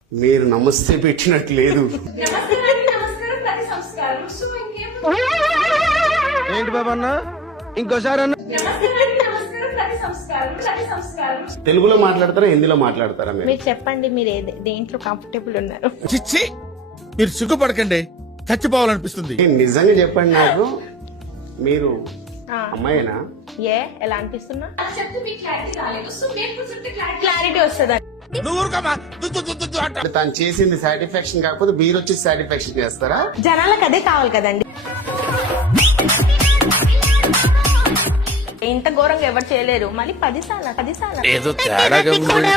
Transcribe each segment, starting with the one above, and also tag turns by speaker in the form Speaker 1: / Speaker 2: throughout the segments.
Speaker 1: మీరు నమస్తే పెట్టినట్టు లేదు.
Speaker 2: ఏంటి బాబా అన్న ఇంకోసారి అన్న
Speaker 1: తెలుగులో మాట్లాడతారా, హిందీలో మాట్లాడతారా?
Speaker 3: మీరు చెప్పండి, మీరు దేంట్లో కంఫర్టబుల్ ఉన్నారు?
Speaker 4: చిచ్చి మీరు సిగ్గుపడకండి, చచ్చిపోవాలనిపిస్తుంది.
Speaker 1: నిజంగా చెప్పండి, నాకు మీరు అమ్మాయినా?
Speaker 3: ఎలా అనిపిస్తున్నా? క్లారిటీ వస్తుందా?
Speaker 1: తను చేసింది సాటిస్ఫాక్షన్ కాకపోతే మీరు వచ్చి సాటిస్ఫాక్షన్ చేస్తారా?
Speaker 3: జనాలకు అదే కావాలి కదండి. ఇంత ఘోరంగా ఎవరు చేయలేరు. మళ్ళీ 10 సార్లు
Speaker 4: ఏదో తేడాగా ఉంది.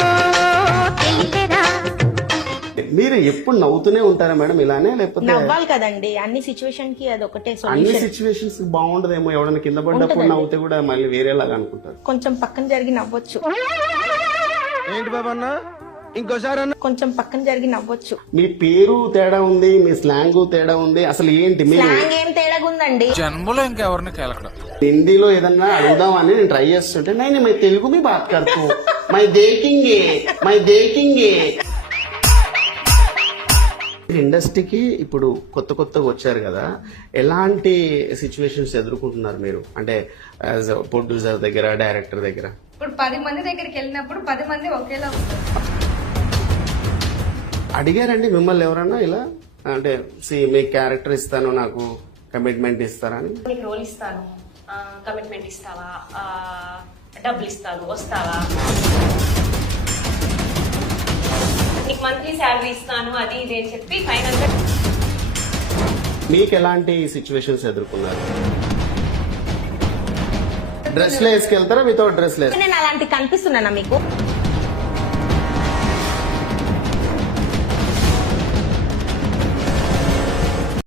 Speaker 1: మీరు ఎప్పుడు నవ్వుతూనే ఉంటారా మేడం ఇలానే, లేకపోతే
Speaker 3: నవ్వాలి కదండి. అన్ని సిచ్యువేషన్ కి అది ఒకటే
Speaker 1: అన్ని
Speaker 3: సొల్యూషన్.
Speaker 1: సిచ్యువేషన్స్ బాగుండదేమో? ఎవడన్నా కింద పడ్డప్పుడు నవ్వుతే కూడా మళ్ళీ వేరేలాగా అనుకుంటారు.
Speaker 3: కొంచెం పక్కన జరిగి నవ్వచ్చు.
Speaker 2: ఏంటి బాబా అన్న ఇంకోసారి అన్న
Speaker 3: కొంచెం పక్కన జరిగి నవ్వచ్చు.
Speaker 1: మీ పేరు తేడా ఉంది, మీ స్లాంగ్ తేడా ఉంది. అసలు ఏంటి మీరు
Speaker 3: స్లాంగ్ ఏం తేడాగా ఉందండి?
Speaker 4: జన్మలో ఇంకెవరిని కేలకడం.
Speaker 1: హిందీలో ఏదన్నా అడుగుదామని నేను ట్రై చేస్తుంటే నేను మై తెలుగు మీ బాత్ కర్తూ మై దేకింగే. ఇండస్ట్రీకి ఇప్పుడు కొత్తగా వచ్చారు కదా, ఎలాంటి సిచ్యువేషన్స్ ఎదుర్కొంటున్నారు మీరు? అంటే యాజ్ ప్రొడ్యూసర్ దగ్గర, డైరెక్టర్ దగ్గర.
Speaker 5: ఇప్పుడు 10 మంది దగ్గరికి వెళ్ళినప్పుడు 10 మంది ఒకేలా ఉంటారు.
Speaker 1: అడిగారండి మిమ్మల్ని ఎవరన్నా ఇలా? అంటే మీ క్యారెక్టర్ ఇస్తాను, నాకు కమిట్మెంట్ ఇస్తారా అని?
Speaker 6: నీకు రోల్ ఇస్తాను, కమిట్మెంట్ ఇస్తావా, డబ్బులు ఇస్తాను, వస్తావా, నీకు మంత్లీ శాలరీ ఇస్తాను, అది ఇది అని చెప్పి ఫైనల్ గా
Speaker 1: మీకు ఎలాంటి సిచ్యువేషన్స్ ఎదుర్కొన్నారు? డ్రెస్ లో వేసుకెళ్తారా, వితౌట్ డ్రెస్ లో?
Speaker 3: నేను అలాంటి కనిపిస్తున్నానా మీకు?